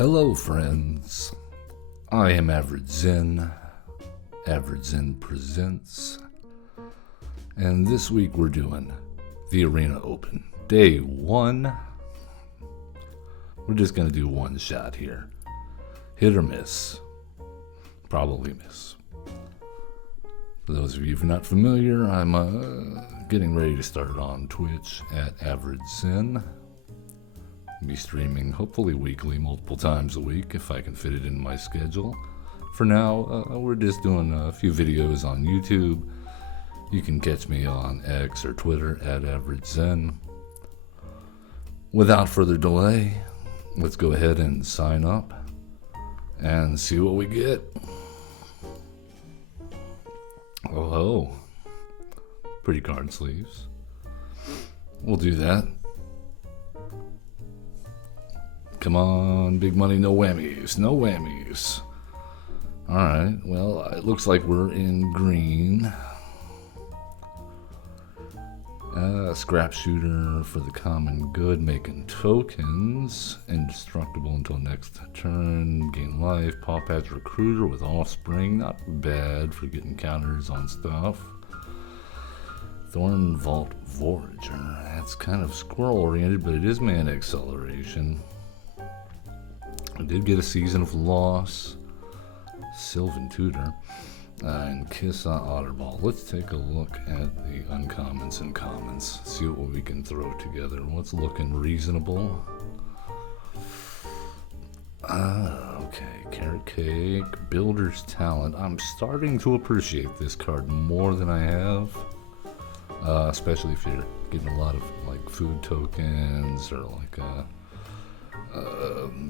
Hello friends, I am Average Zen Presents, and this week we're doing the Arena Open, Day 1. We're just going to do one shot here, hit or miss, probably miss. For those of you who are not familiar, I'm getting ready to start on Twitch at Average Zen. Be streaming hopefully weekly, multiple times a week if I can fit it in my schedule. For now, we're just doing a few videos on YouTube. You can catch me on X or Twitter at Average Zen. Without further delay, let's go ahead and sign up and see what we get. Oh, pretty card sleeves. We'll do that. Come on, big money, no whammies, no whammies. Alright, well, it looks like we're in green. Scrap shooter for the common good, making tokens. Indestructible until next turn, gain life. Paw Patch Recruiter with Offspring, not bad for getting counters on stuff. Thorn Vault Voyager, that's kind of squirrel oriented, but it is mana acceleration. I did get a Season of Loss, Sylvan Tutor, and Kiss Otterball. Let's take a look at the uncommons and commons, see what we can throw together. What's looking reasonable? Okay, Carrot Cake, Builder's Talent. I'm starting to appreciate this card more than I have, especially if you're getting a lot of like food tokens or like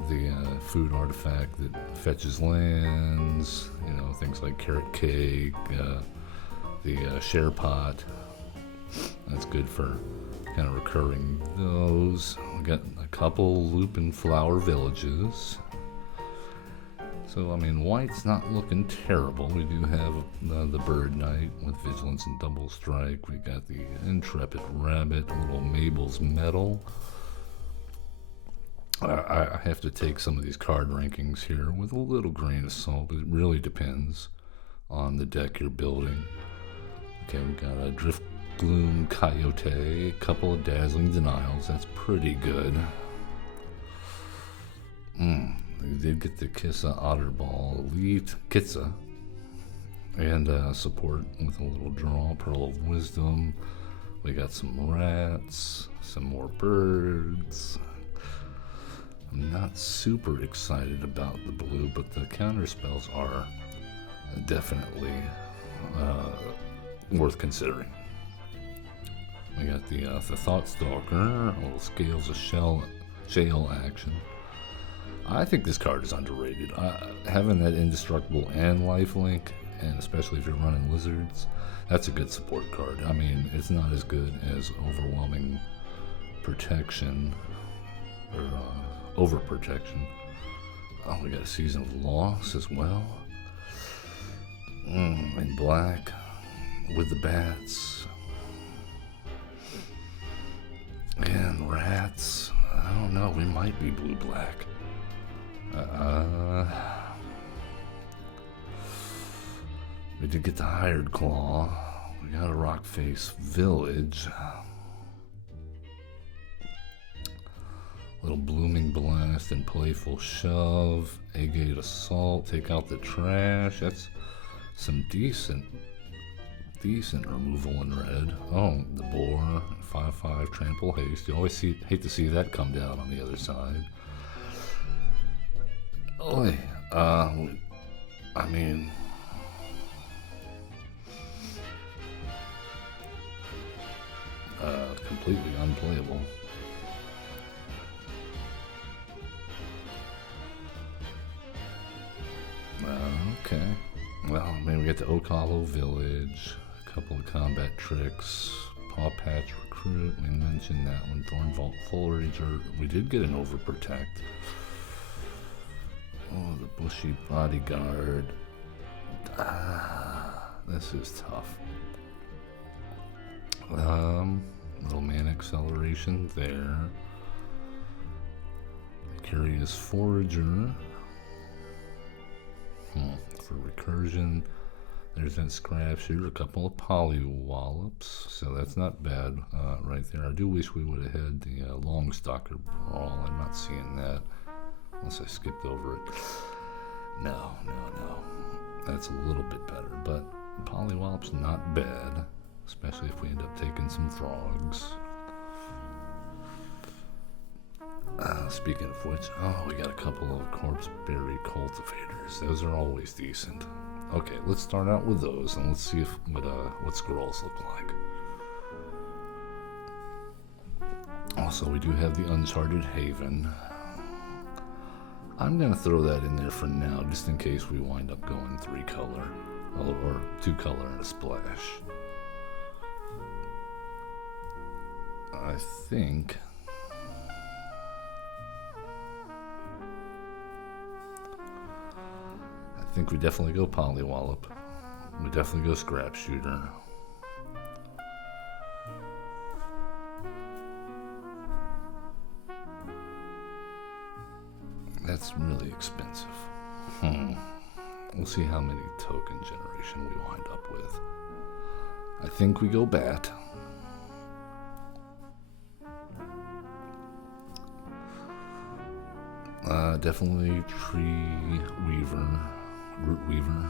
the food artifact that fetches lands, you know, things like Carrot Cake, the Share Pot. That's good for kind of recurring those. We got a couple Lupin Flower Villages. So, I mean, white's not looking terrible. We do have the Bird Knight with Vigilance and Double Strike. We got the Intrepid Rabbit, a little Mabel's Medal. I have to take some of these card rankings here with a little grain of salt. It really depends on the deck you're building. Okay, we got a Drift Gloom Coyote, a couple of Dazzling Denials. That's pretty good. We did get the Kissa Otterball Elite Kitsa, and support with a little draw, Pearl of Wisdom. We got some rats, some more birds. I'm not super excited about the blue, but the counterspells are definitely worth considering. We got the Thought Stalker, a little Scales of Shale action. I think this card is underrated. Having that indestructible and lifelink, and especially if you're running lizards, that's a good support card. I mean, it's not as good as overwhelming protection or overprotection. Oh, we got a Season of Loss as well. In black with the bats and rats. I don't know. We might be blue-black. We did get the Hired Claw. We got a Rockface Village. Little Blooming Blast and Playful Shove. Agate Assault. Take out the trash. That's some decent removal in red. Oh, the Boar. 5/5 Trample Haste. You always hate to see that come down on the other side. Oy. I mean, completely unplayable. Okay. Well, I mean, we get the Oak Hollow Village, a couple of combat tricks, Paw Patch Recruit, we mentioned that one, Thorn Vault Forager. We did get an Overprotect. Oh, the Bushy Bodyguard. This is tough. Little mana acceleration there. Carry Miscellaneous Forager. For recursion. There's that scrap shooter, a couple of polywallops, so that's not bad right there. I do wish we would have had the long stalker brawl. I'm not seeing that, unless I skipped over it. No. That's a little bit better, but polywallop's not bad, especially if we end up taking some frogs. Speaking of which, we got a couple of corpseberry cultivators. Those are always decent. Okay, let's start out with those, and let's see what squirrels look like. Also, we do have the Uncharted Haven. I'm going to throw that in there for now, just in case we wind up going 3-color, or 2-color and a splash. I think we definitely go polywallop. We definitely go scrap shooter. That's really expensive. We'll see how many token generation we wind up with. I think we go bat. Definitely tree weaver. Root weaver.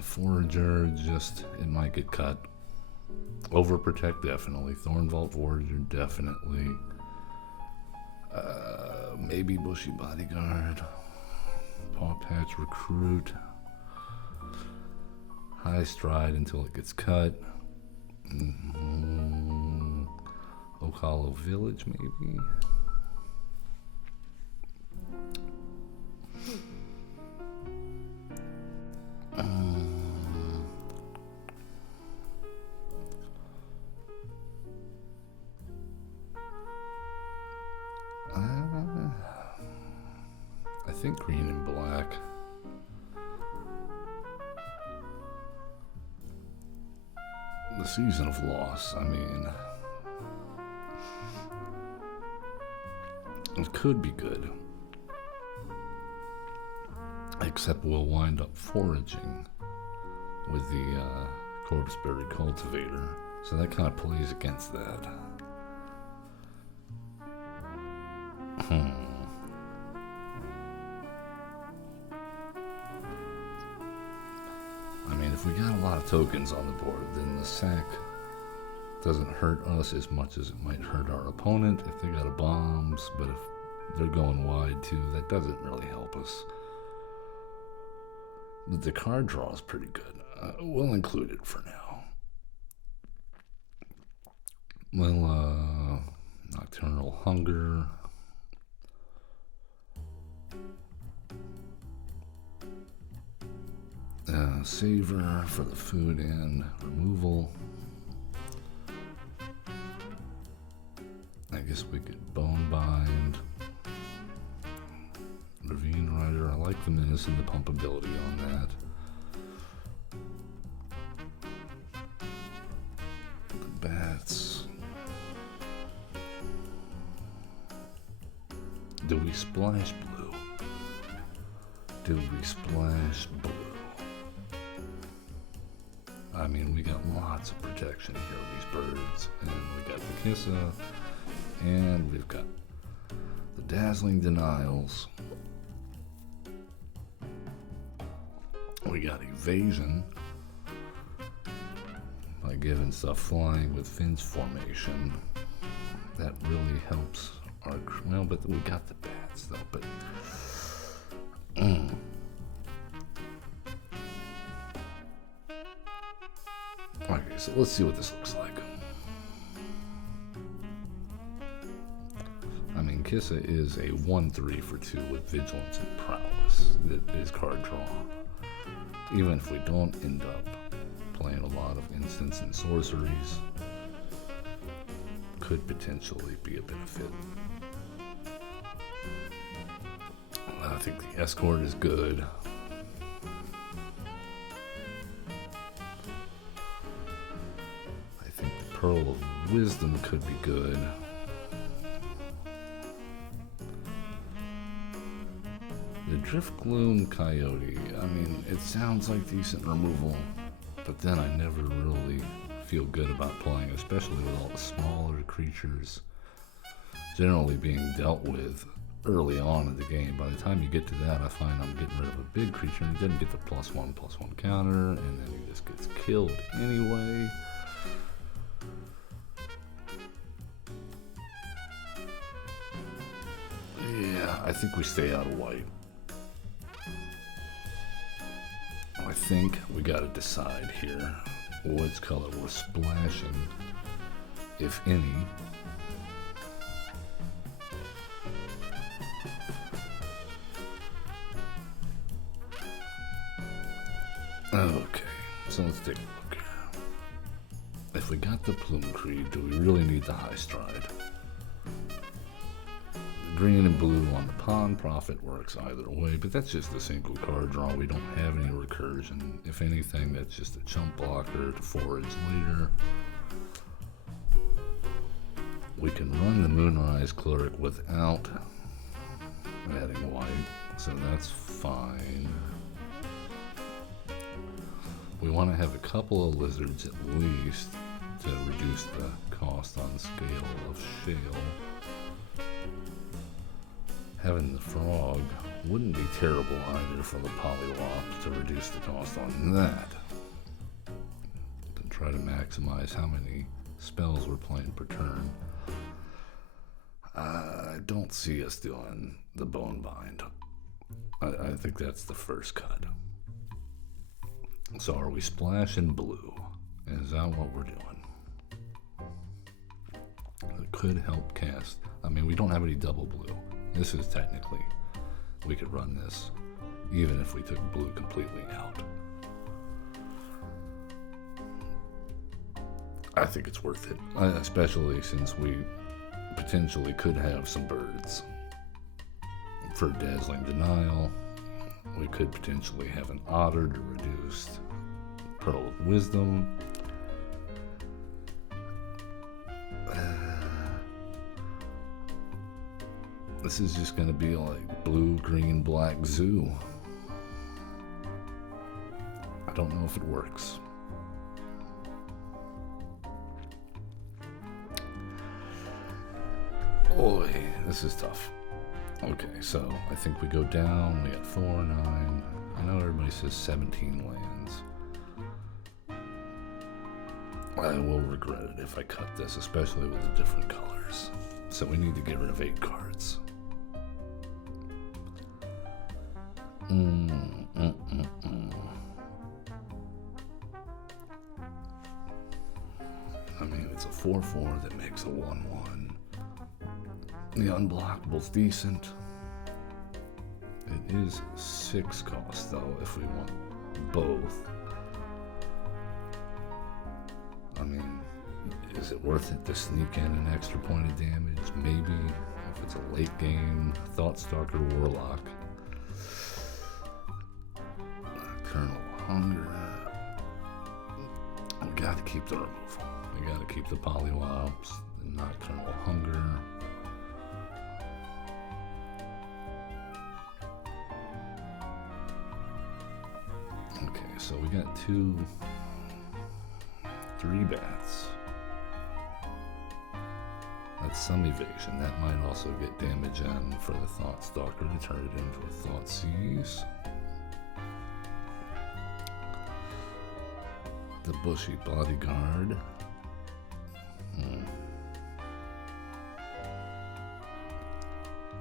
Forager, it might get cut. Overprotect, definitely. Thornvault Forager, definitely. Maybe Bushy Bodyguard. Paw Patch Recruit. High Stride until it gets cut. Oak Hollow Village, maybe. I think green and black. The Season of Loss, I mean, it could be good, except we'll wind up foraging with the corpseberry cultivator, so that kind of plays against that. I mean, if we got a lot of tokens on the board, then the sack doesn't hurt us as much as it might hurt our opponent if they got a bombs, but if they're going wide too, that doesn't really help us. But the card draw is pretty good. We'll include it for now. Well, Nocturnal Hunger. Savor for the food and removal. I guess we could Bone Bind. Ravine Rider. I like the menace and the pumpability on that. The bats. Do we splash blue? Do we splash blue? I mean, we got lots of protection here with these birds. And we got the Kissa. And we've got the Dazzling Denials. We got Evasion by giving stuff flying with Finn's formation. That really helps our... Well, but we got the bats, though. But... Okay, so let's see what this looks like. I mean, Kissa is a 1/3 for 2 with Vigilance and Prowess. That is card draw. Even if we don't end up playing a lot of instants and sorceries, could potentially be a benefit. I think the Escort is good. Pearl of Wisdom could be good. The Drift Gloom Coyote, I mean, it sounds like decent removal, but then I never really feel good about playing, especially with all the smaller creatures generally being dealt with early on in the game. By the time you get to that, I find I'm getting rid of a big creature and he doesn't get the +1/+1 counter, and then he just gets killed anyway. Yeah, I think we stay out of white. I think we gotta decide here which color we're splashing, if any. Okay, so let's take a look here. If we got the Plume Creed, do we really need the High Stride? Green and blue on the Pawn Prophet works either way, but that's just a single card draw. We don't have any recursion. If anything, that's just a chump blocker to forage later. We can run the Moonrise Cleric without adding white, so that's fine. We want to have a couple of lizards at least to reduce the cost on scale of shale. Having the frog wouldn't be terrible either for the Polywop to reduce the cost on that. But try to maximize how many spells we're playing per turn. I don't see us doing the Bonebind. I think that's the first cut. So are we splashing blue? Is that what we're doing? It could help cast. I mean, we don't have any double blue. This is technically, we could run this even if we took blue completely out. I think it's worth it, especially since we potentially could have some birds. For Dazzling Denial, we could potentially have an Otter to reduce Pearl of Wisdom. This is just going to be like blue, green, black zoo. I don't know if it works. Boy, this is tough. Okay, so I think we go down. We got 4, 9. I know everybody says 17 lands. I will regret it if I cut this, especially with the different colors. So we need to get rid of 8 cards. I mean, it's a 4/4 that makes a 1/1. The unblockable's decent. It is 6 cost though if we want both. I mean, is it worth it to sneak in an extra point of damage? Maybe, if it's a late game Thoughtstalker Warlock. Colonel Hunger. We gotta keep the removal. We gotta keep the Polywops and not Colonel Hunger. Okay, so we got 3 bats. That's some evasion. That might also get damage in for the Thoughtstalker to turn it into a Thoughtseize. The Bushy Bodyguard.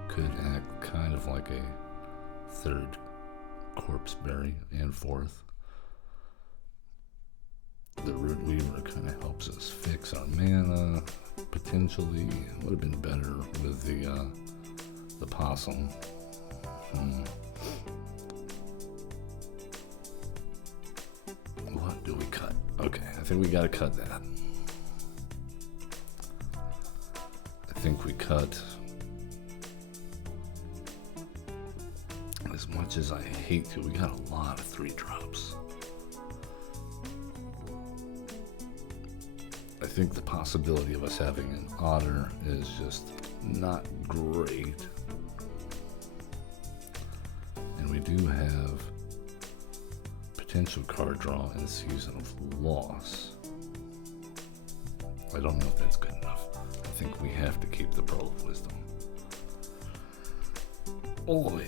Could act kind of like a 3rd Corpseberry and 4th. The Root Weaver kind of helps us fix our mana. Potentially would have been better with the Possum. What do we cut? Okay, I think we gotta cut that. I think we cut. As much as I hate to, we got a lot of 3 drops. I think the possibility of us having an otter is just not great. And we do have potential card draw in Season of Loss. I don't know if that's good enough. I think we have to keep the Pearl of Wisdom. Oi.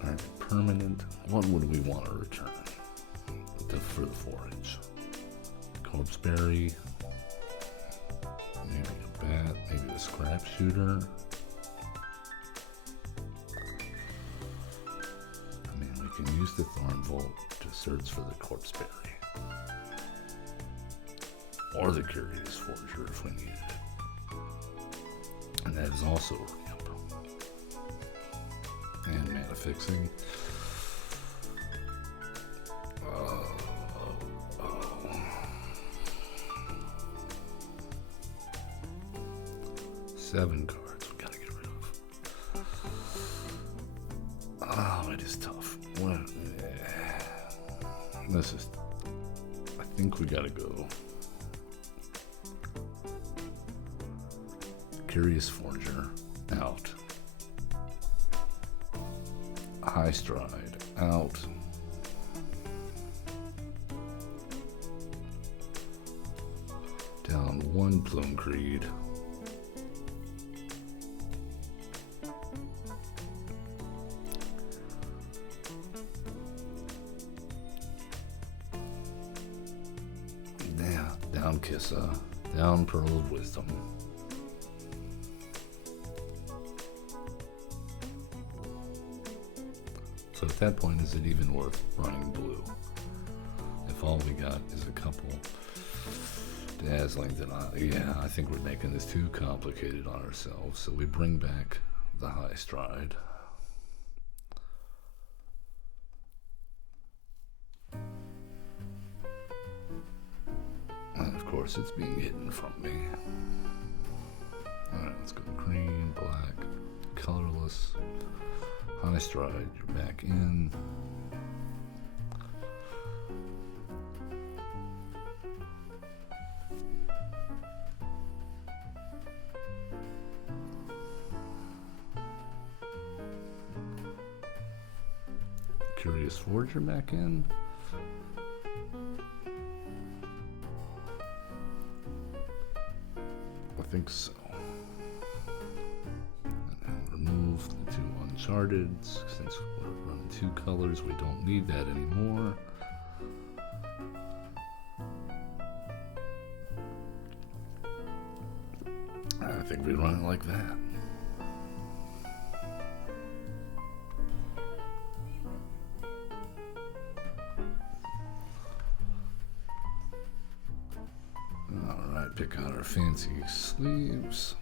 Target permanent. What would we want to return for the forage? Corpse Berry. Maybe a bat. Maybe a scrap shooter. I mean, we can use the Thorn Vault to search for the Corpse Berry. Or the Curious Forger if we needed it. And that is also a ramp. And mana fixing. Seven cards we gotta get rid of. Oh, it is tough. This is. I think we gotta go. Curious Forger out. High Stride out. Down one Plume Creed. Down Kissa. Down Pearl of Wisdom. So at that point, is it even worth running blue? If all we got is a couple dazzling, then I think we're making this too complicated on ourselves. So we bring back the High Stride. And of course, it's being hidden from me. Alright, let's go green, black, colorless. High Stride, you're back in. Curious Forger back in. I think so. Remove the two Uncharted. Since we're running two colors, we don't need that anymore. I think we run it like that. Alright, pick out our fancy sleeves.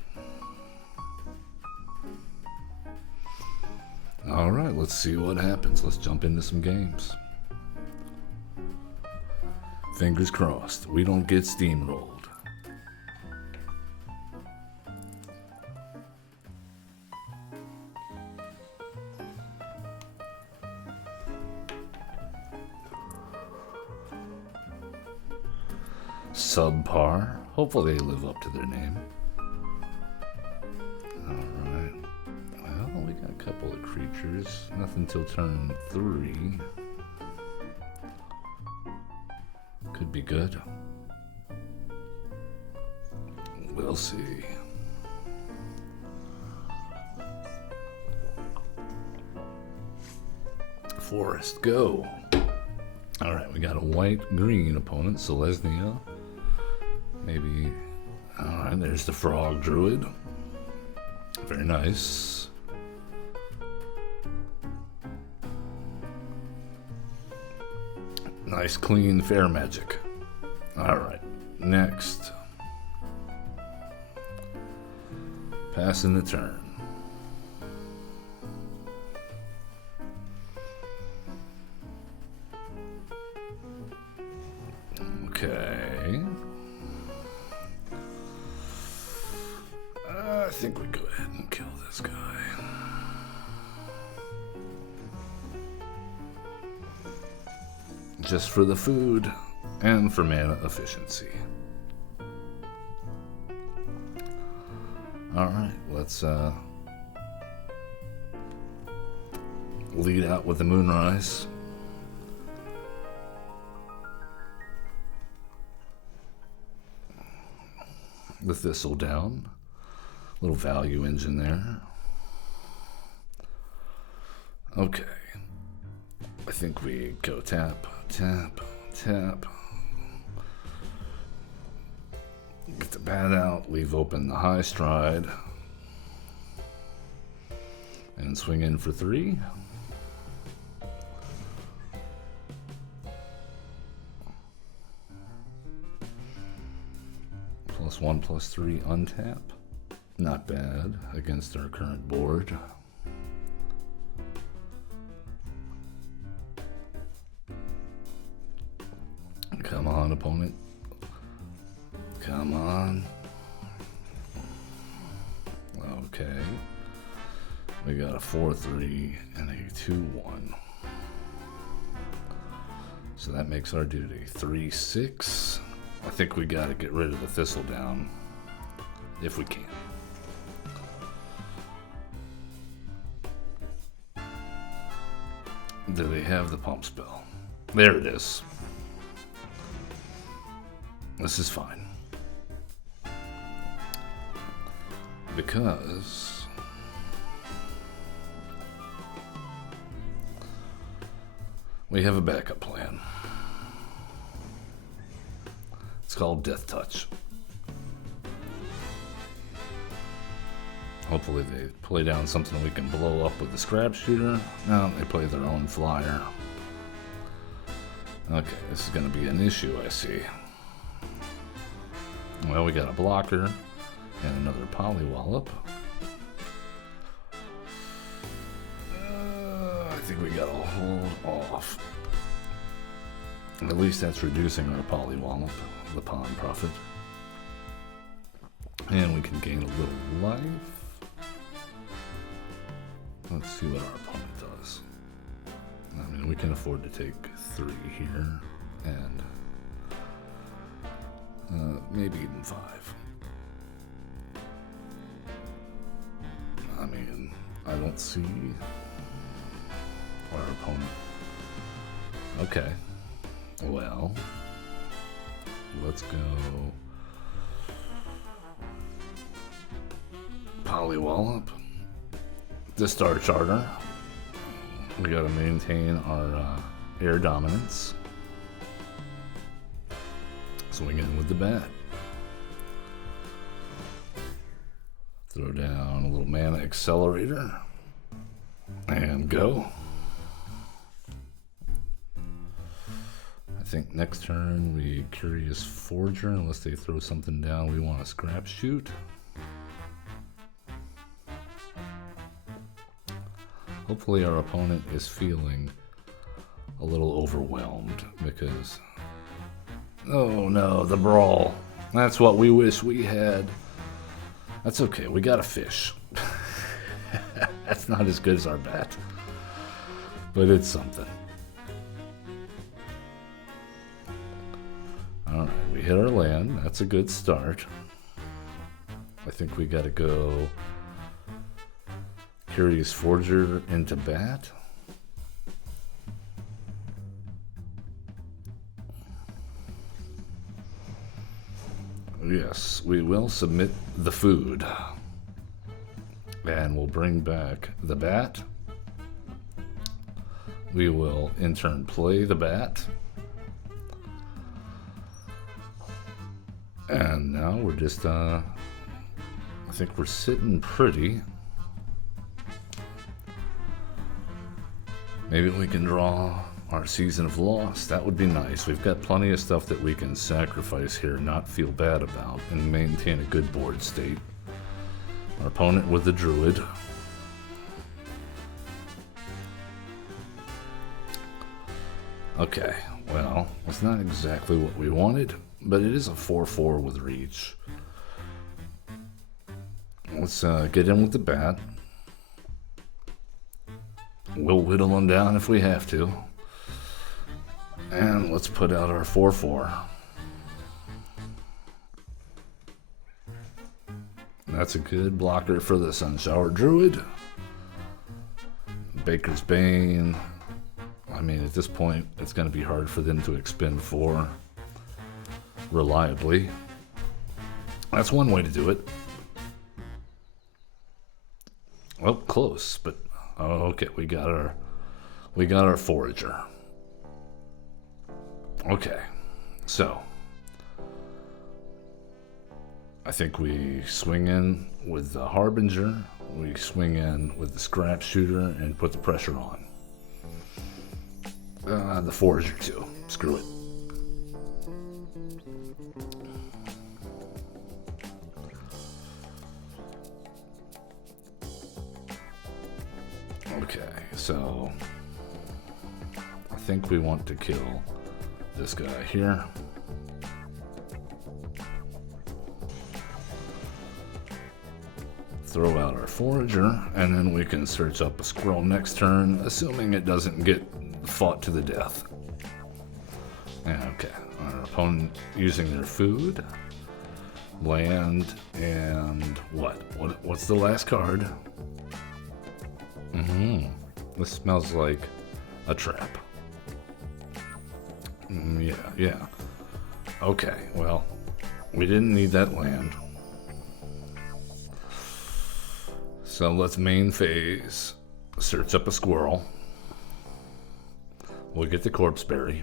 Alright, let's see what happens. Let's jump into some games. Fingers crossed, we don't get steamrolled. Subpar. Hopefully they live up to their name. Alright. Well, we got a couple of creatures. Nothing till turn 3. Could be good. We'll see. Forest, go. Alright, we got a white-green opponent, Selesnya. Maybe. Alright, there's the Frog Druid. Very nice. Nice, clean, fair magic. Alright, next. Passing the turn. Okay. I think we go ahead and kill this guy. just for the food and for mana efficiency. Alright, let's lead out with the Moonrise. The Thistle down. Little value engine there. Okay. I think we go tap, tap, tap. Get the bat out, leave open the high stride. And swing in for 3. +1, +3 untap. Not bad against our current board. Come on, opponent. Come on. Okay. We got a 4-3 and a 2-1. So that makes our duty 3-6. I think we got to get rid of the Thistle down if we can. Do they have the pump spell? There it is. This is fine. Because we have a backup plan. It's called Death Touch. Hopefully they play down something we can blow up with the scrap shooter. No, they play their own flyer. Okay, this is going to be an issue, I see. Well, we got a blocker and another Polywallop. I think we gotta hold off. At least that's reducing our Polywallop, the Pawn Prophet. And we can gain a little life. Let's see what our opponent does. I mean, we can afford to take 3 here, and maybe even 5. I mean, I don't see our opponent. Okay. Well, let's go Polywallop. The Star Charter. We gotta maintain our air dominance. Swing in with the bat. Throw down a little mana accelerator. And go. I think next turn we Curious Forger, unless they throw something down we want to scrap shoot. Hopefully our opponent is feeling a little overwhelmed because, oh no, the Brawl. That's what we wish we had. That's okay, we got a fish. That's not as good as our bat, but it's something. Alright, we hit our land. That's a good start. I think we gotta go Curious Forger into bat. Yes, we will submit the food. And we'll bring back the bat. We will in turn play the bat. And now we're just, I think we're sitting pretty. Maybe we can draw our Season of Loss. That would be nice. We've got plenty of stuff that we can sacrifice here, not feel bad about, and maintain a good board state. Our opponent with the Druid. Okay, well, it's not exactly what we wanted, but it is a 4/4 with reach. Let's get in with the bat. We'll whittle them down if we have to. And let's put out our 4/4. That's a good blocker for the Sunshower Druid. Baker's Bane. I mean, at this point, it's going to be hard for them to expend 4 reliably. That's one way to do it. Oh, close, but okay, we got our Forager. Okay, so I think we swing in with the Harbinger, we swing in with the Scrap Shooter, and put the pressure on. The Forager too. Screw it. Okay, so I think we want to kill this guy here. Throw out our Forager, and then we can search up a Squirrel next turn, assuming it doesn't get fought to the death. Okay, our opponent using their food, land, and what's the last card? This smells like a trap. Yeah. Okay, well, we didn't need that land. So let's main phase, search up a Squirrel. We'll get the Corpse Berry.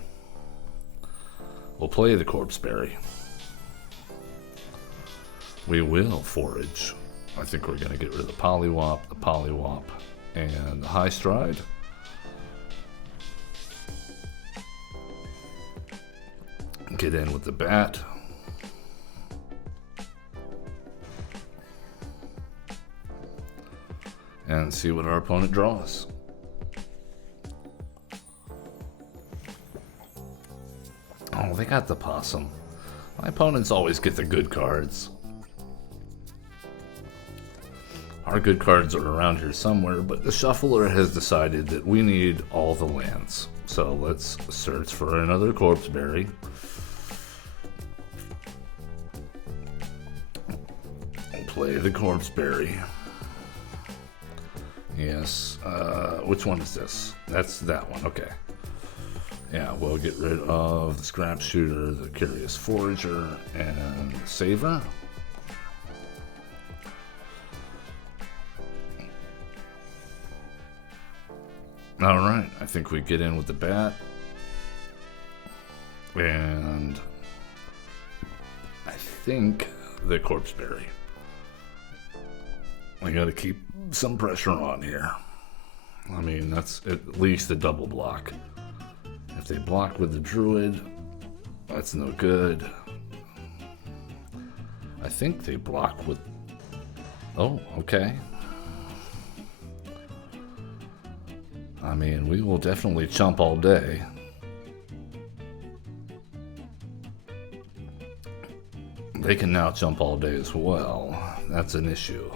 We'll play the Corpse Berry. We will forage. I think we're going to get rid of the Poliwhop, and the High Stride. Get in with the Bat. And see what our opponent draws. Oh, they got the Possum. My opponents always get the good cards. Our good cards are around here somewhere, but the Shuffler has decided that we need all the lands. So let's search for another Corpse Berry. We'll play the Corpse Berry. Yes, which one is this? That's that one, okay. Yeah, we'll get rid of the Scrap Shooter, the Curious Forager, and the Saver. Alright, I think we get in with the Bat. And I think the Corpse Berry. I gotta keep some pressure on here. I mean, that's at least a double block. If they block with the Druid, that's no good. I think they block with... Oh, okay. I mean, we will definitely chump all day. They can now chump all day as well. That's an issue.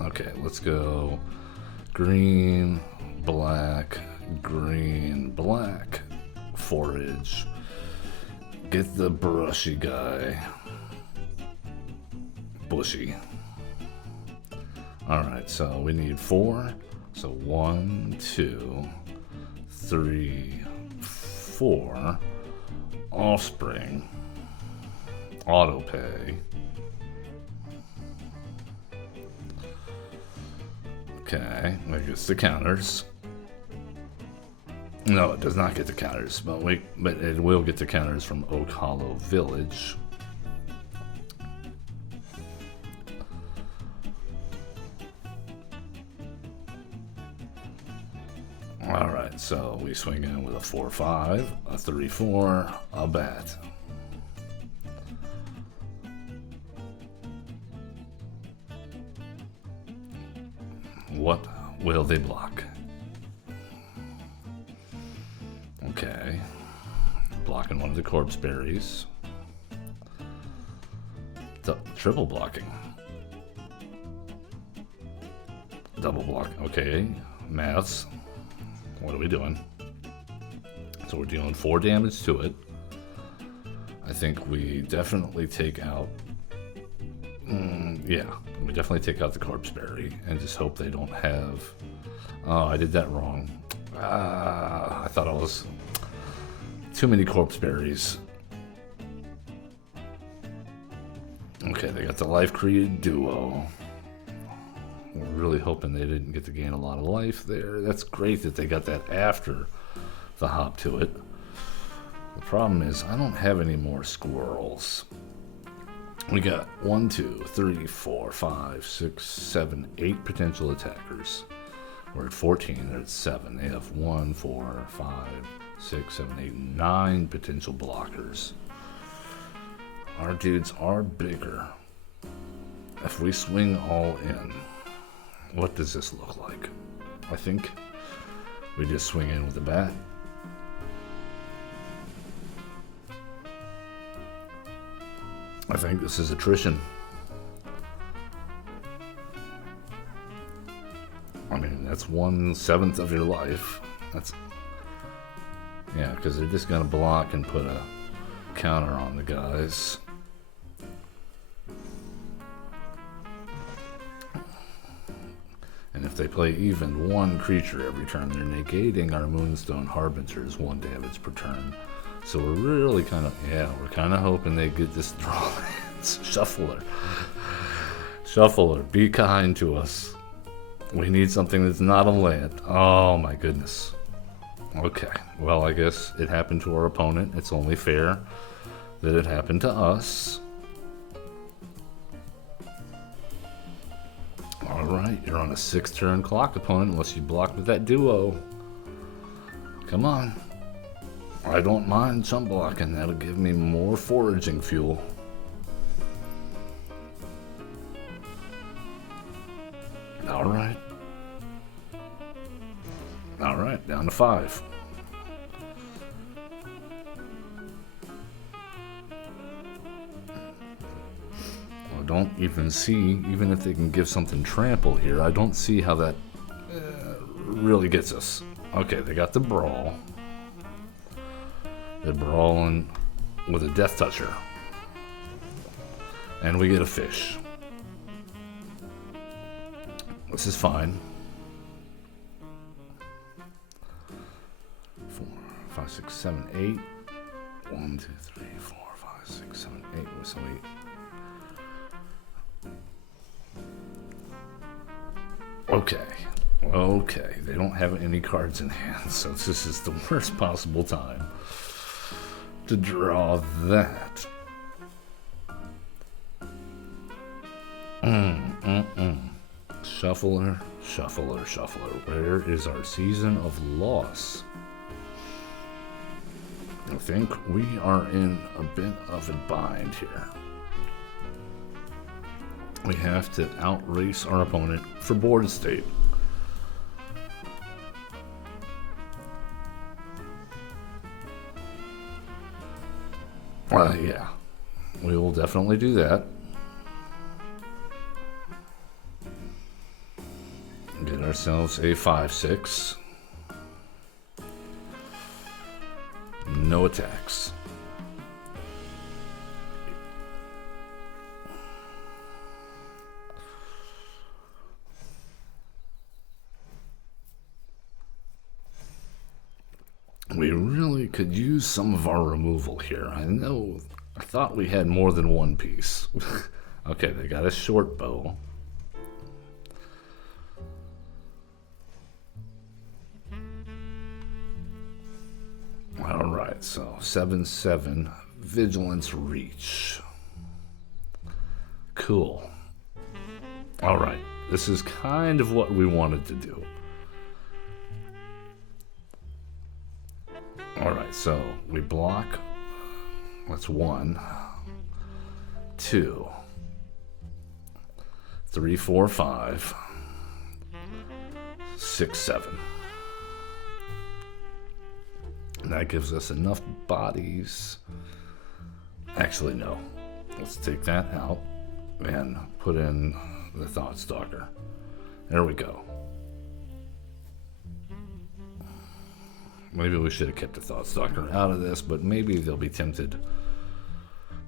Okay, let's go green, black, forage. Get the brushy guy. Bushy. Alright, so we need 4. So 1, 2, 3, 4. Offspring. Autopay. Okay, that gets the counters. No, it does not get the counters, but it will get the counters from Oak Hollow Village. Alright, so we swing in with a 4-5, a 3-4, a Bat. What will they block? Okay. Blocking one of the Corpse Berries. Triple blocking. Double block. Okay. Maths. What are we doing? So So we're dealing 4 damage to it. I think we definitely take out... yeah, we definitely take out the Corpse Berry and just hope they don't have... Oh, I did that wrong. I thought I was... Too many Corpse Berries. Okay, they got the Life Created Duo. We're really hoping they didn't get to gain a lot of life there. That's great that they got that after the hop to it. The problem is I don't have any more Squirrels. We got 1, 2, 3, 4, 5, 6, 7, 8 potential attackers. We're at 14, they're at 7. They have 1, 4, 5, 6, 7, 8, 9 potential blockers. Our dudes are bigger. If we swing all in, what does this look like? I think we just swing in with the bat. I think this is attrition. I mean, that's 1/7 of your life. That's... Yeah, because they're just going to block and put a counter on the guys. And if they play even 1 creature every turn, they're negating our Moonstone Harbinger's 1 damage per turn. So we're really kind of, yeah, we're kind of hoping they get this draw. Shuffler. Shuffler, be kind to us. We need something that's not a land. Oh my goodness. Okay, well, I guess it happened to our opponent. It's only fair that it happened to us. Alright, you're on a 6-turn clock, opponent, unless you block with that duo. Come on. I don't mind chump blocking. That'll give me more foraging fuel. Alright. Alright, down to 5. I don't even see, even if they can give something trample here, I don't see how that really gets us. Okay, they got the brawl. They're brawling with a Death Toucher. And we get a fish. This is fine. 4, 5, 6, 7, 8. 1, 2, 3, 4, 5, 6, 7, 8. So we... Okay, they don't have any cards in hand, so this is the worst possible time to draw that. Shuffler, shuffler, shuffler. Where is our Season of Loss? I think we are in a bit of a bind here. We have to outrace our opponent for board state. Yeah, we will definitely do that. Get ourselves a 5/6. No attacks. We really could use some of our removal here. I thought we had more than 1 piece. Okay, they got a short bow. Alright, so 7/7 Vigilance Reach. Cool. Alright, this is kind of what we wanted to do. Alright, so we block. That's 1, 2, 3, 4, 5, 6, 7. And that gives us enough bodies. Actually, no. Let's take that out and put in the Thought Stalker. There we go. Maybe we should have kept the Thought Stalker out of this, but maybe they'll be tempted.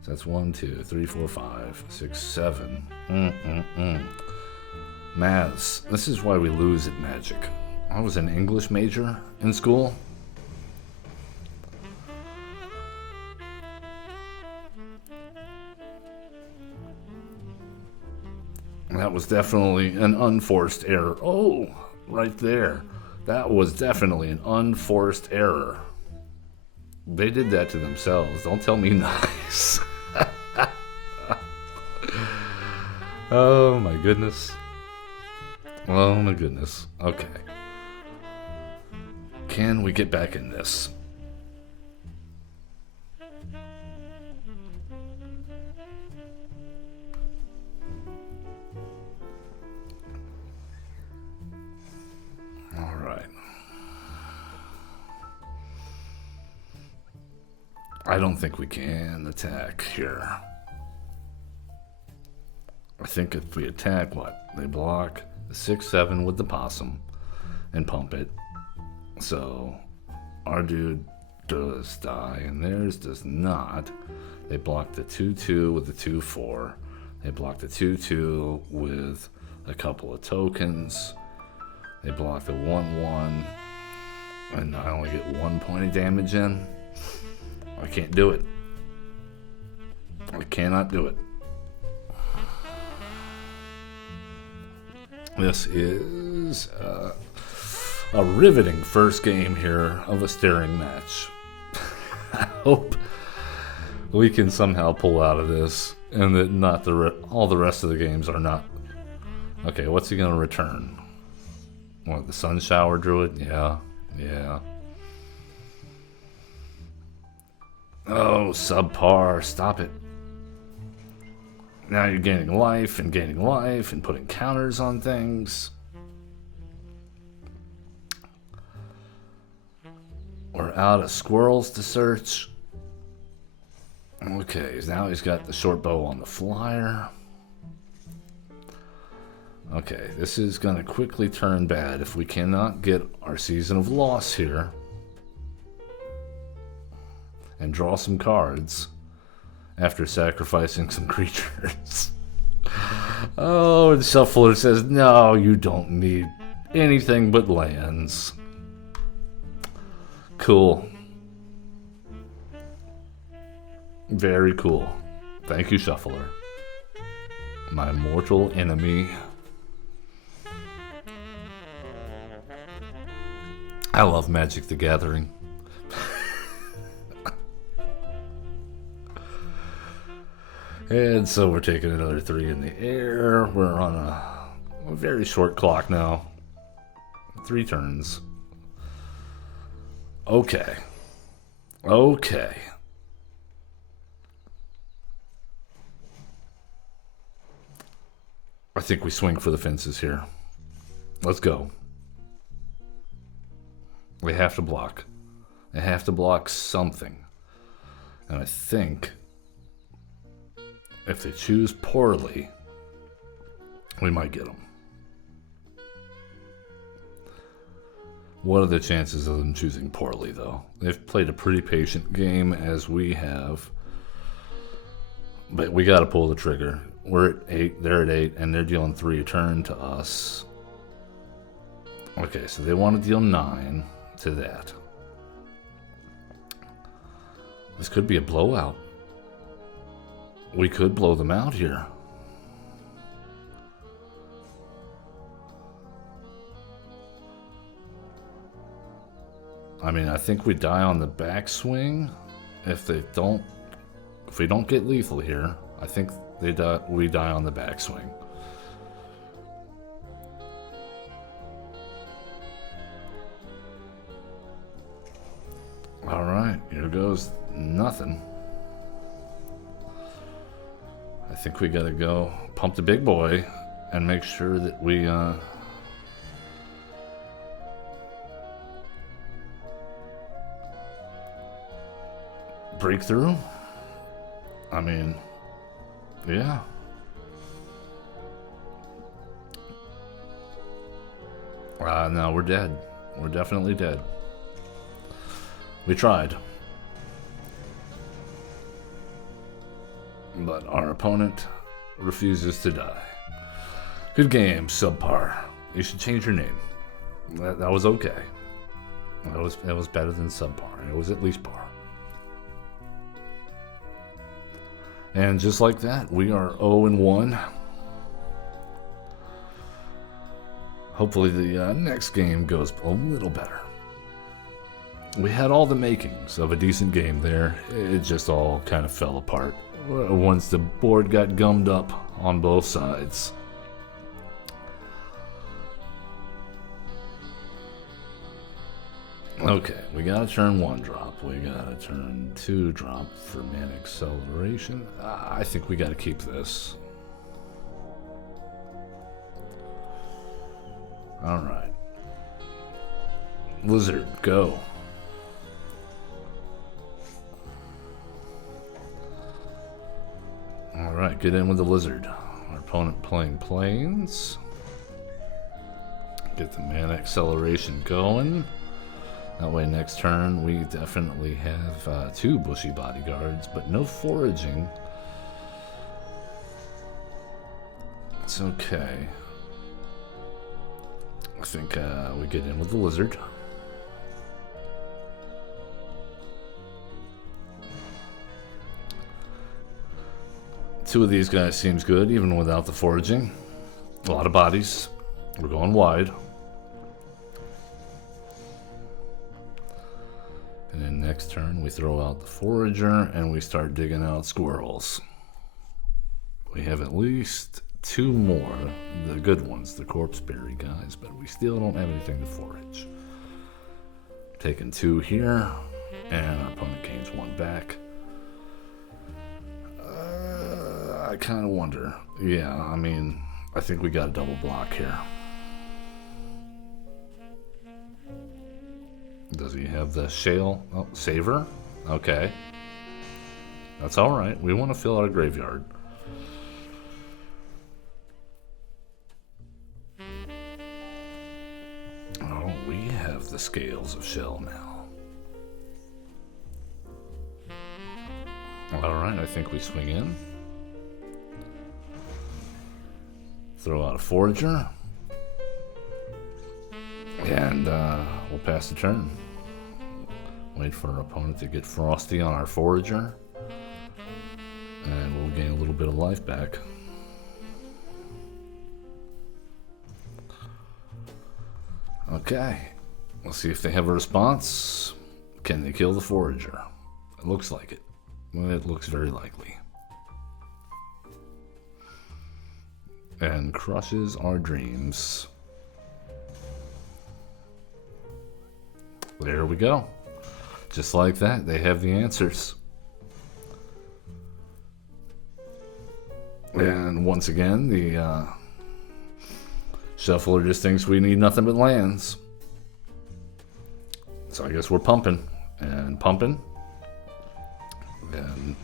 So that's 1, 2, 3, 4, 5, 6, 7. Maths. This is why we lose at Magic. I was an English major in school. That was definitely an unforced error. Oh, right there. That was definitely an unforced error. They did that to themselves. Don't tell me nice. Oh my goodness. Oh my goodness. Okay. Can we get back in this? All right. I don't think we can attack here. I think if we attack, what? They block the 6-7 with the possum and pump it. So our dude does die and theirs does not. They block the 2-2 with the 2-4. They block the 2-2 with a couple of tokens. They block the 1-1 and I only get 1 point of damage in. I can't do it. I cannot do it. This is a riveting first game here of a staring match. I hope we can somehow pull out of this and that not all the rest of the games are not. Okay, what's he going to return? What, the Sun Shower Druid? Yeah. Oh, subpar. Stop it. Now you're gaining life and putting counters on things. We're out of squirrels to search. Okay, now he's got the short bow on the flyer. Okay, this is going to quickly turn bad if we cannot get our Season of Loss here and draw some cards after sacrificing some creatures. Oh, and Shuffler says, no, you don't need anything but lands. Cool. Very cool. Thank you, Shuffler. My mortal enemy. I love Magic the Gathering. And so we're taking another 3 in the air. We're on a very short clock now. 3 turns. Okay. I think we swing for the fences here. Let's go. They have to block. They have to block something. And I think if they choose poorly, we might get them. What are the chances of them choosing poorly, though? They've played a pretty patient game, as we have. But we got to pull the trigger. We're at 8, they're at 8, and they're dealing 3 a turn to us. Okay, so they want to deal 9 to that. This could be a blowout. We could blow them out here. I mean, I think we die on the backswing. If we don't get lethal here, I think we die on the backswing. All right, here goes nothing. I think we gotta go pump the big boy and make sure that we break through. I mean, yeah. No, we're dead. We're definitely dead. We tried. But our opponent refuses to die. Good game, subpar. You should change your name. That was okay. That was better than subpar. It was at least par. And just like that, we are 0-1. Hopefully the next game goes a little better. We had all the makings of a decent game there. It just all kind of fell apart once the board got gummed up on both sides. Okay, we got a turn 1 drop. We got a turn 2 drop for mana acceleration. I think we got to keep this. Alright. Lizard, go. Alright, get in with the lizard. Our opponent playing plains. Get the mana acceleration going. That way next turn we definitely have 2 bushy bodyguards, but no foraging. It's okay. I think we get in with the lizard. Two of these guys seems good, even without the foraging. A lot of bodies. We're going wide. And then next turn we throw out the forager and we start digging out squirrels. We have at least 2 more, the good ones, the corpseberry guys, but we still don't have anything to forage. Taking 2 here, and our opponent gains 1 back. I kind of wonder. Yeah, I mean, I think we got a double block here. Does he have the shale? Oh, saver? Okay. That's alright. We want to fill our graveyard. Oh, we have the scales of shell now. Alright, I think we swing in. Throw out a forager. And we'll pass the turn. Wait for our opponent to get frosty on our forager. And we'll gain a little bit of life back. Okay. Let's see if they have a response. Can they kill the forager? It looks like it. It looks very likely. And crushes our dreams. There we go. Just like that, they have the answers. And once again, the shuffler just thinks we need nothing but lands. So I guess we're pumping and pumping. And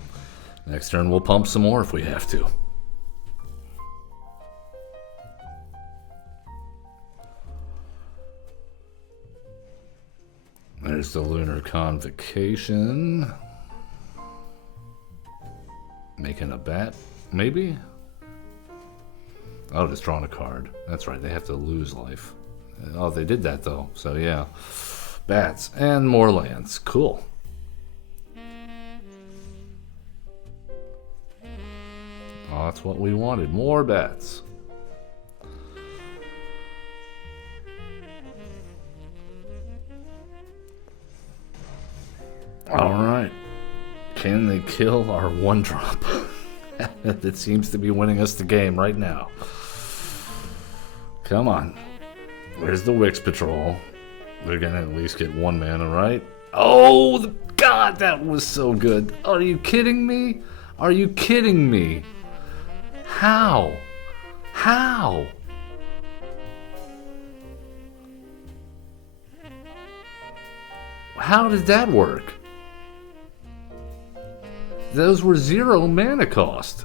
next turn we'll pump some more if we have to. There's the Lunar Convocation. Making a bat, maybe? Oh, just drawing a card. That's right, they have to lose life. Oh, they did that though, so yeah. Bats and more lands. Cool. Oh, that's what we wanted. More bats. Alright. Can they kill our 1-drop? That seems to be winning us the game right now. Come on. Where's the Wix Patrol? They're gonna at least get 1 mana, right? Oh, God, that was so good. Are you kidding me? Are you kidding me? How? How? How did that work? Those were 0 mana cost.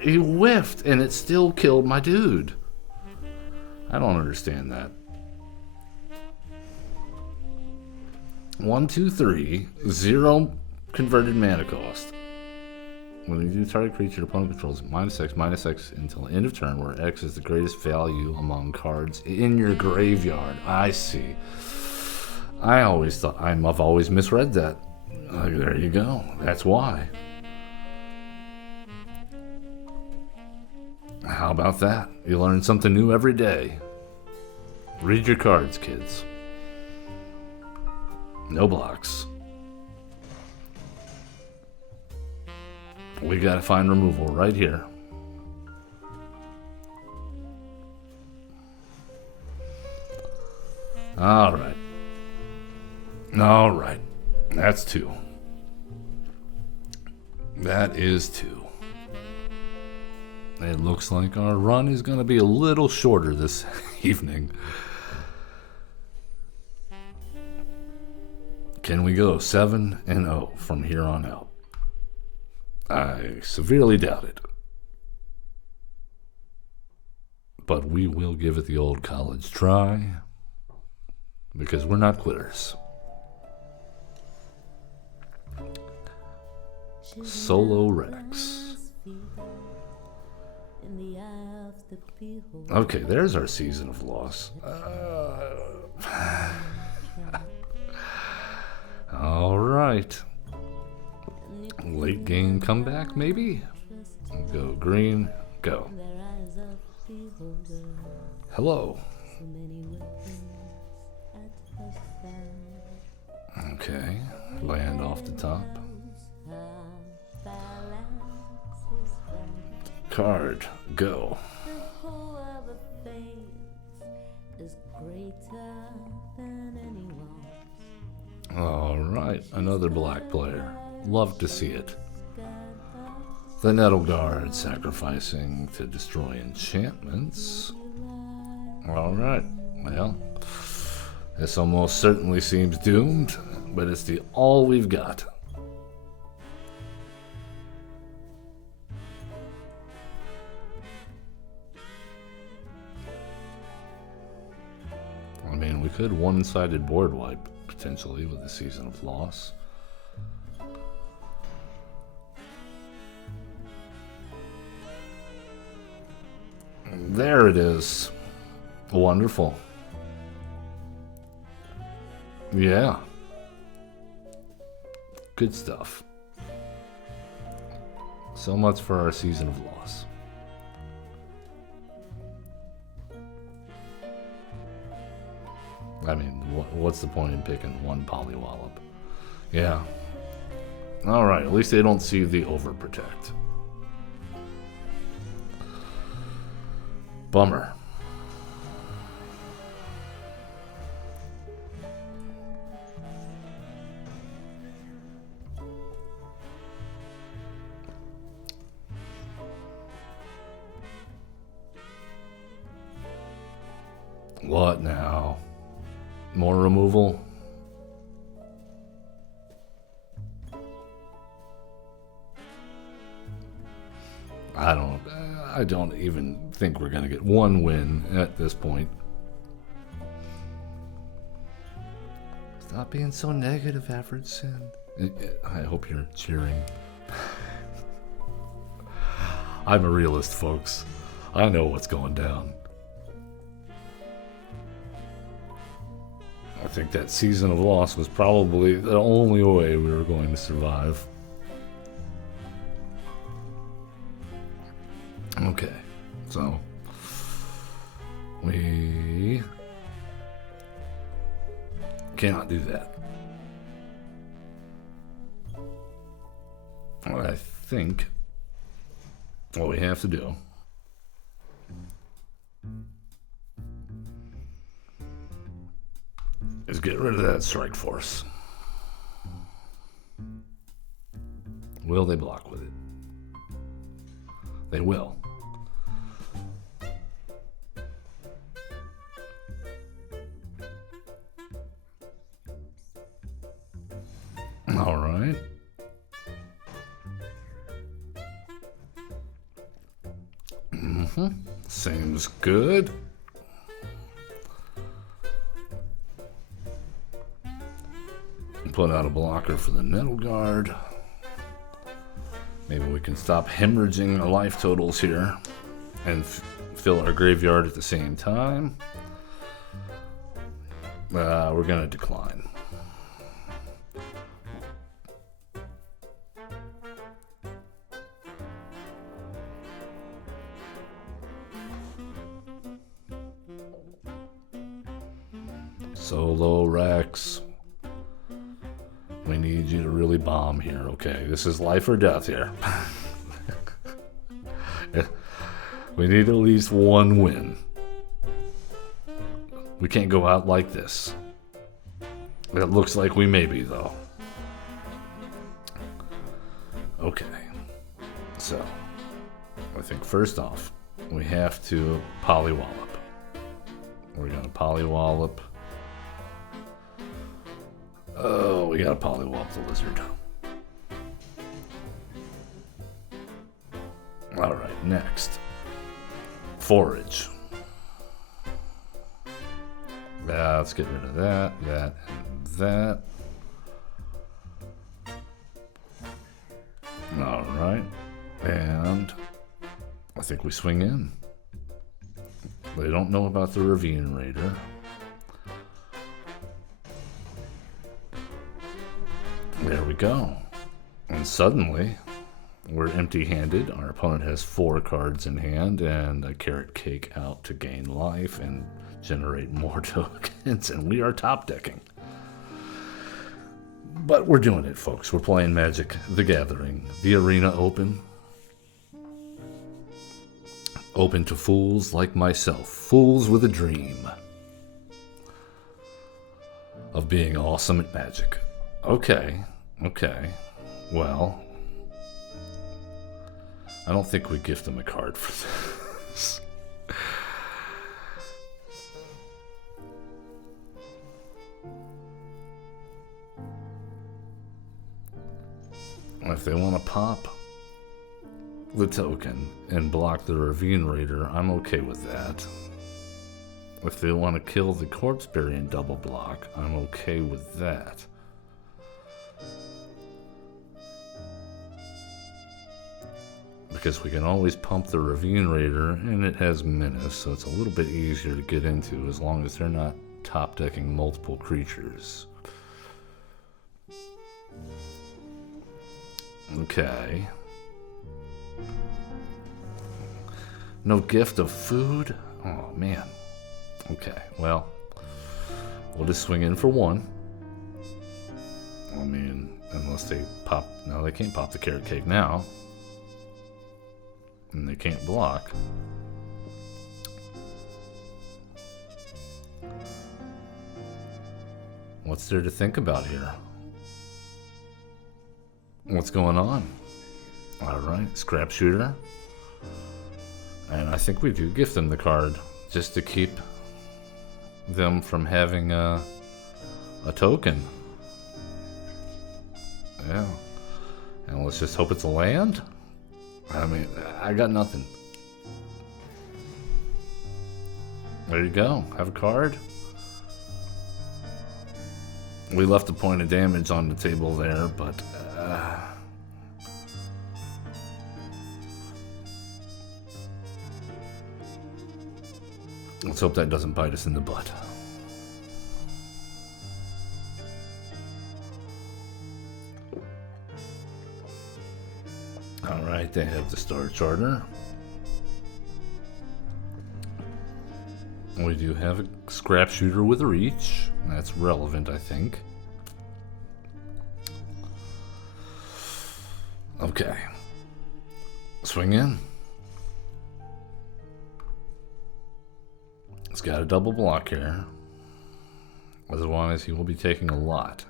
He whiffed, and it still killed my dude. I don't understand that. 1, 2, 3, 0 converted mana cost. When you do target creature, opponent controls -X until the end of turn, where X is the greatest value among cards in your graveyard. I see. I've always misread that. There you go. That's why. How about that? You learn something new every day. Read your cards, kids. No blocks. We gotta find removal right here. Alright. Alright. That's 2. That is 2. It looks like our run is going to be a little shorter this evening. Can we go 7-0 from here on out? I severely doubt it. But we will give it the old college try, because we're not quitters. Solo Rex. Okay, there's our season of loss. All right. Late game comeback, maybe? Go green, go. Hello. Okay, land off the top. Card, go. All right, another black player. Love to see it. The Nettle Guard sacrificing to destroy enchantments. All right, well, this almost certainly seems doomed, but it's the all we've got. I mean, we could one-sided board wipe, potentially, with the Season of Loss. There it is. Wonderful. Yeah. Good stuff. So much for our Season of Loss. I mean, what's the point in picking one Polywallop? Yeah. Alright, at least they don't see the overprotect. Bummer. What now? More removal? I don't even think we're going to get one win at this point. Stop being so negative, Average Sin. I hope you're cheering. I'm a realist, folks. I know what's going down. I think that Season of Loss was probably the only way we were going to survive. Okay, so we cannot do that. I think what we have to do is get rid of that strike force. Will they block with it? They will. All right. Seems good. Put out a blocker for the Nettle Guard. Maybe we can stop hemorrhaging our life totals here and fill our graveyard at the same time. We're going to decline. Solo Rex. We need you to really bomb here, okay? This is life or death here. We need at least one win. We can't go out like this. It looks like we may be, though. Okay. So, I think first off, we have to Polywallop. We're going to Polywallop. Oh, we gotta Polywallop the lizard. Alright, next. Forage. Let's get rid of that, and that. Alright. And I think we swing in. They don't know about the Ravine Raider. There we go. And suddenly, we're empty-handed. Our opponent has 4 cards in hand and a carrot cake out to gain life and generate more tokens, and we are top decking. But we're doing it, folks. We're playing Magic the Gathering, the Arena Open. Open to fools like myself, fools with a dream of being awesome at Magic. Okay. Well, I don't think we gift them a card for this. If they want to pop the token and block the Ravine Raider, I'm okay with that. If they want to kill the Corpseberry and double block, I'm okay with that. Because we can always pump the Ravine Raider, and it has Menace, so it's a little bit easier to get into as long as they're not top decking multiple creatures. Okay. No gift of food? Oh, man. Okay, well, we'll just swing in for 1. I mean, unless they pop... No, they can't pop the carrot cake now. And they can't block. What's there to think about here? What's going on? Alright, Scrap Shooter. And I think we do gift them the card just to keep them from having a token. Yeah. And let's just hope it's a land. I mean, I got nothing. There you go. Have a card. We left a point of damage on the table there, but... let's hope that doesn't bite us in the butt. Alright, they have the Star Charter. We do have a Scrap Shooter with reach. That's relevant, I think. Okay. Swing in. It's got a double block here. Otherwise, he will be taking a lot.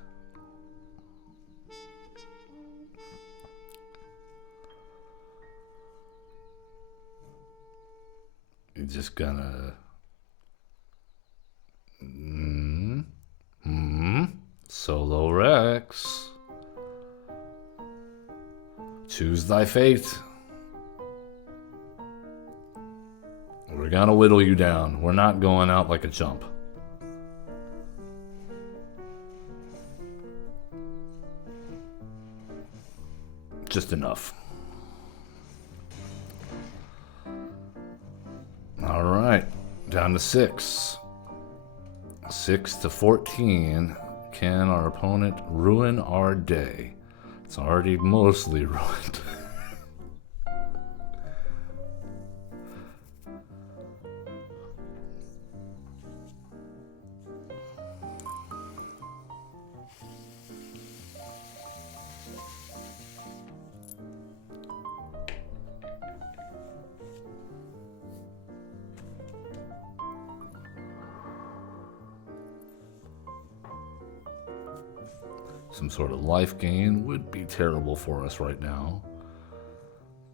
You're just gonna... Solo Rex. Choose thy fate. We're gonna whittle you down. We're not going out like a chump. Just enough. All right, down to 6. 6 to 14. Can our opponent ruin our day? It's already mostly ruined. Some sort of life gain would be terrible for us right now.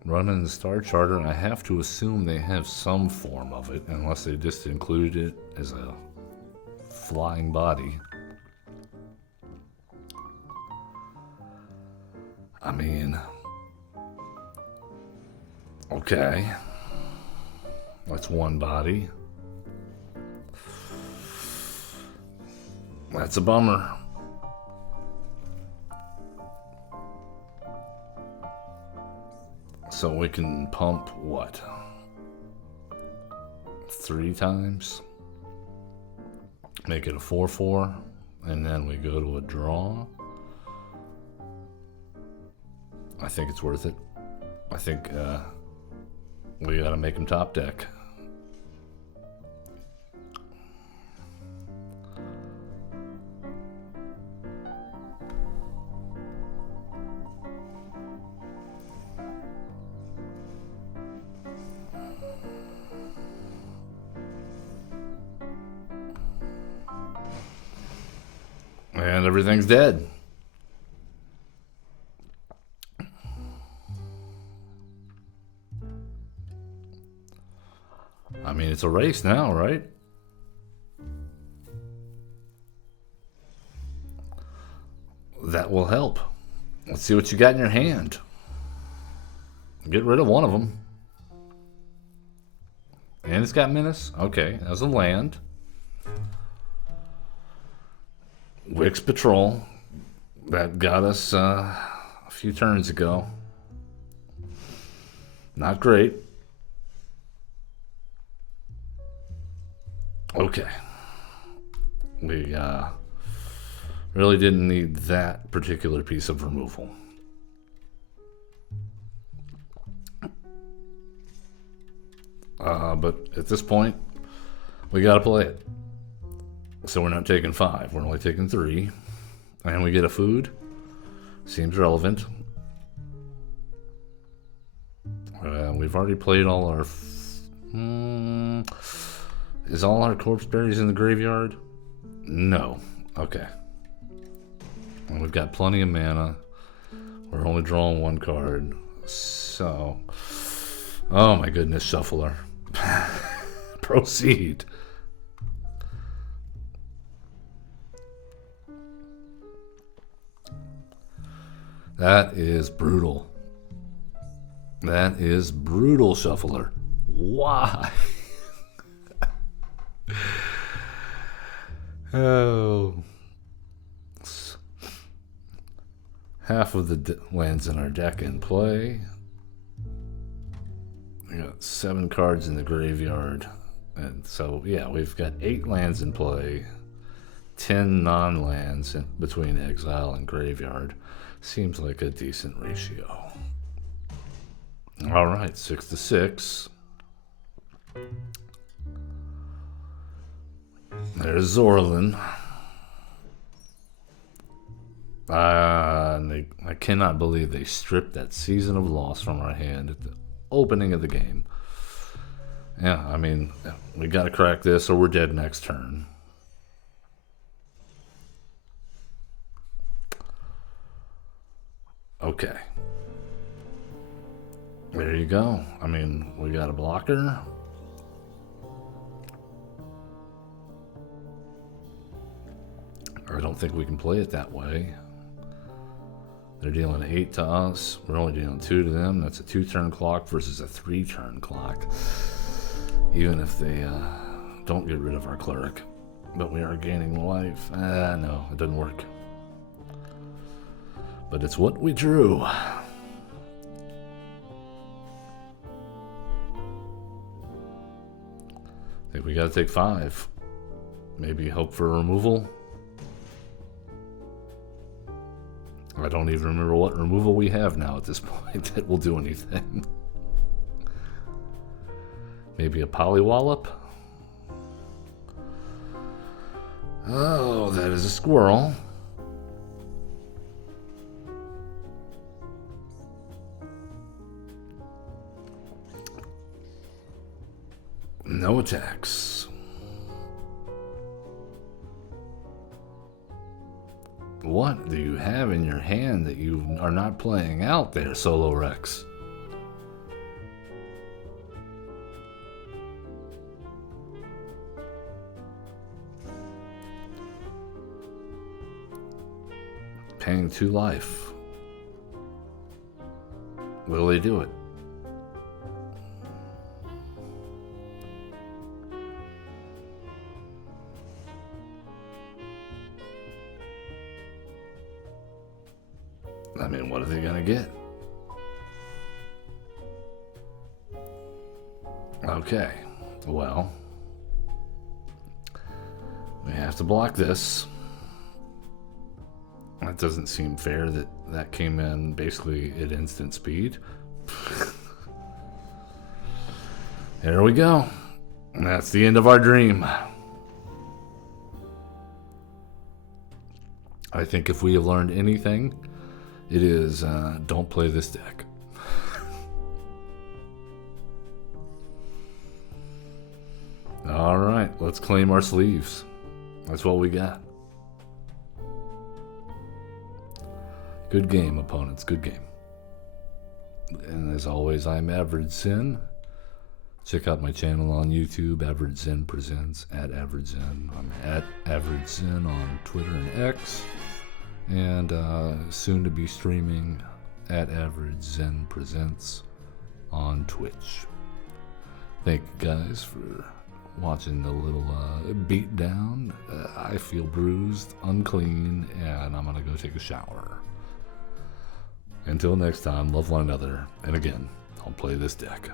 Running the Star Charter, I have to assume they have some form of it, unless they just included it as a flying body. I mean, okay. That's one body. That's a bummer. So we can pump what? 3 times? Make it a 4-4, and then we go to a draw. I think it's worth it. I think we gotta make him top deck. And everything's dead. I mean, it's a race now, right? That will help. Let's see what you got in your hand. Get rid of one of them. And it's got menace. Okay, that's a land. Wix Patrol. That got us a few turns ago. Not great. Okay. We really didn't need that particular piece of removal. But at this point, we got to play it. So we're not taking 5. We're only taking 3. And we get a food. Seems relevant. We've already played all our... Is all our corpse berries in the graveyard? No. Okay. And we've got plenty of mana. We're only drawing 1 card. So... Oh my goodness, Shuffler. Proceed. That is brutal. That is brutal, Shuffler. Why? Oh. Half of the lands in our deck in play. We got 7 cards in the graveyard. And so, yeah, we've got 8 lands in play. 10 non-lands in between exile and graveyard. Seems like a decent ratio. All right, 6 to 6. There's Zorlin. I cannot believe they stripped that Season of Loss from our hand at the opening of the game. Yeah, I mean, we got to crack this or we're dead next turn. Okay. There you go. I mean, we got a blocker. I don't think we can play it that way. They're dealing 8 to us. We're only dealing 2 to them. That's a 2-turn clock versus a 3-turn clock. Even if they don't get rid of our cleric. But we are gaining life. No, it didn't work. But it's what we drew. I think we gotta take 5. Maybe hope for removal. I don't even remember what removal we have now at this point that will do anything. Maybe a Polywallop? Oh, that is a squirrel. No attacks. What do you have in your hand that you are not playing out there, Solo Rex? Paying 2 life. Will they do it? I mean, what are they gonna get? Okay, well, we have to block this. That doesn't seem fair that that came in basically at instant speed. There we go. And that's the end of our dream. I think if we have learned anything, it is don't play this deck. All right, let's claim our sleeves. That's what we got. Good game, opponents. Good game. And as always, I'm Average Zen. Check out my channel on YouTube, Average Zen Presents, at Average Zen. I'm at Average Zen on Twitter and X. And soon to be streaming at Average Zen Presents on Twitch. Thank you guys for watching the little beatdown. I feel bruised, unclean, and I'm going to go take a shower. Until next time, love one another, and again, don't play this deck.